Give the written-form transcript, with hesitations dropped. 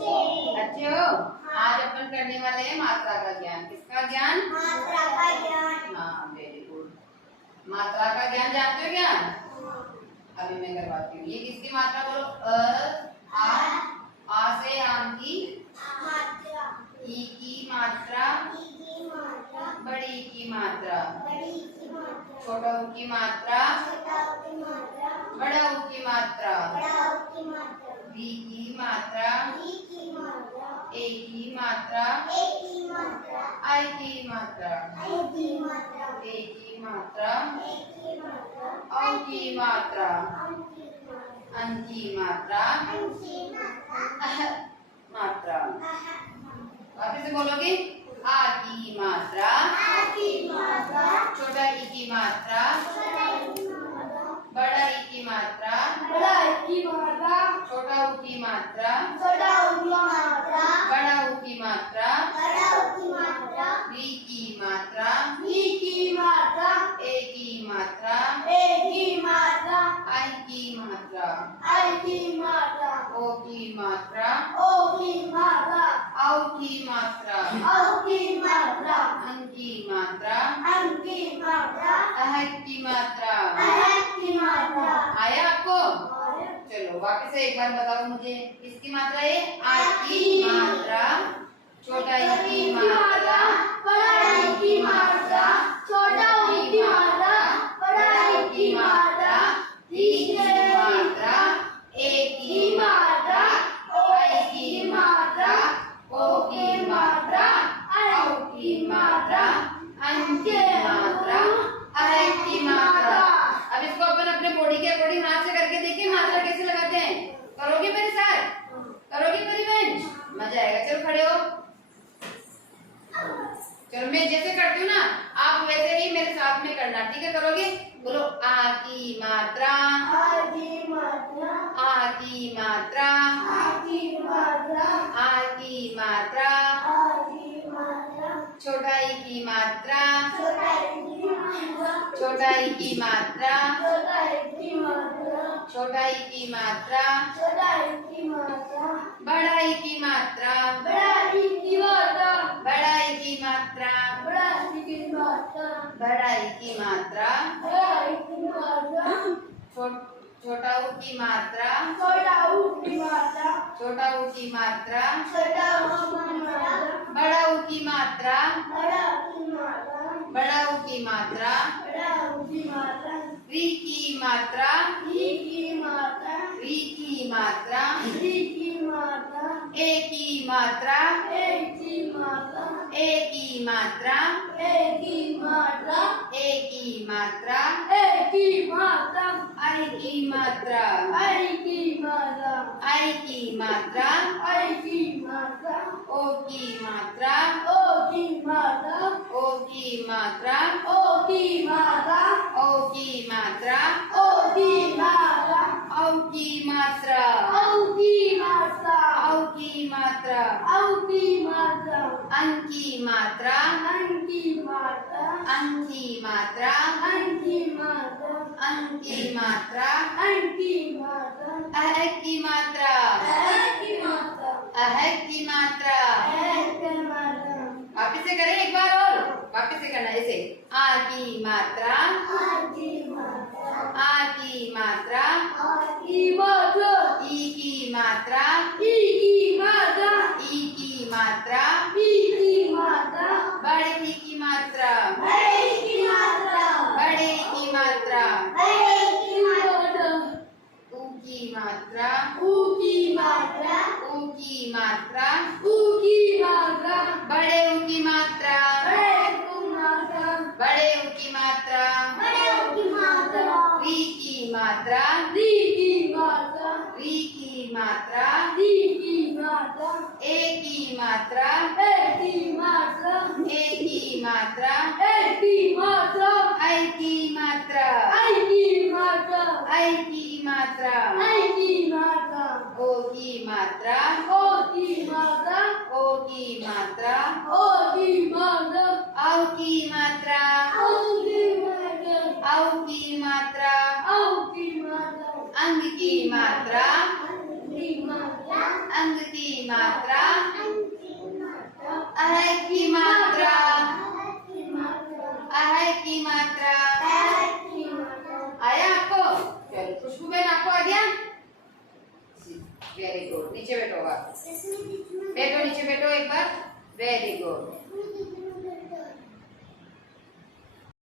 अच्छे हो? आज अपन करने वाले हैं मात्रा का ज्ञान। किसका ज्ञान? मात्रा का ज्ञान। हाँ, वेरी गुड। मात्रा का ज्ञान जानते हो क्या? अभी मैं करवाती हूँ। ये किसकी मात्रा बोलो? आ से आम की मात्रा। ई की मात्रा, बड़ी की मात्रा, छोटा ऊ की मात्रा, बड़ा ऊ की मात्रा, बी की मात्रा, ए की मात्रा, आई की मात्रा, ए की मात्रा, औ की मात्रा, अन की मात्रा, मात्रा। वापस से बोलोगे? आ की मात्रा, छोटा ई की मात्रा, बड़ा ई की मात्रा, छोटा ऊ की मात्रा, बड़ा ऊ की मात्रा, री की मात्रा, ए की मात्रा, आई की मात्रा, ओ की मात्रा, औ की मात्रा, अन की मात्रा, अह की मात्रा। आया आपको? चलो वापस से एक बार बताओ मुझे। किसकी मात्रा है? आ की मात्रा, छोटा ई की मात्रा, बड़ा ई की मात्रा, छोटा ऊ की मात्रा, बड़ा ई की मात्रा, री की मात्रा, ए की मात्रा, आई की मात्रा, ओ की मात्रा, औ की मात्रा, अन की मात्रा, अह की मात्रा। अब इसको अपन अपने बॉडी के अकॉर्डिंग हाथ से करके देखिए मात्रा कैसे लगाते हैं। करोगे मेरे साथ? करोगे मेरी बहन? मजा आएगा। चलो खड़े हो। चलो मैं जैसे करती हूँ ना, आप वैसे ही मेरे साथ में करना। ठीक है? करोगे? बोलो आ की मात्रा, आ की मात्रा, आ की मात्रा, छोटा ई की मात्रा, छोटा ई की मात्रा, छोटा ई की मात्रा, बड़ा ई की मात्रा, बड़ा ई की मात्रा, बड़ा ई की मात्रा, छोटा ऊ की मात्रा, छोटा ऊ की मात्रा, बड़ा ऊ की मात्रा, बड़ा ऊ की मात्रा, री की मात्रा, री की मात्रा, ए की मात्रा, ए की मात्रा, ए की मात्रा, आई की मात्रा, आई की मात्रा, ओ की मात्रा, ओ की मात्रा, ओ की मात्रा, औ की मात्रा, औ की मात्रा, अ की मात्रा, औ की मात्रा, अन की मात्रा, अ की मात्रा, अ की मात्रा, अह की मात्रा, अह की मात्रा। वापिस से करें एक बार और। वापिस से करना ऐसे। आ की मात्रा, आ की मात्रा, ई की मात्रा, ई की मात्रा, बड़े ई की मात्रा, बड़े ई की मात्रा, ऊ की मात्रा, ऊ की मात्रा, बड़े ऊ की मात्रा, बड़े ऊ की मात्रा, री की मात्रा, री की मात्रा, ए की मात्रा, ए की मात्रा, आई की मात्रा, आई की मात्रा, ओ की मात्रा, ओ की मात्रा, औ की मात्रा, औ की मात्रा, अंग की मात्रा, अंग की मात्रा अह की मात्रा अह की मात्रा आया आपको? चलो खुशबू बहन आपको आ गया? Very good. नीचे बैठो आप, बैठो नीचे बैठो एक बार। Very good.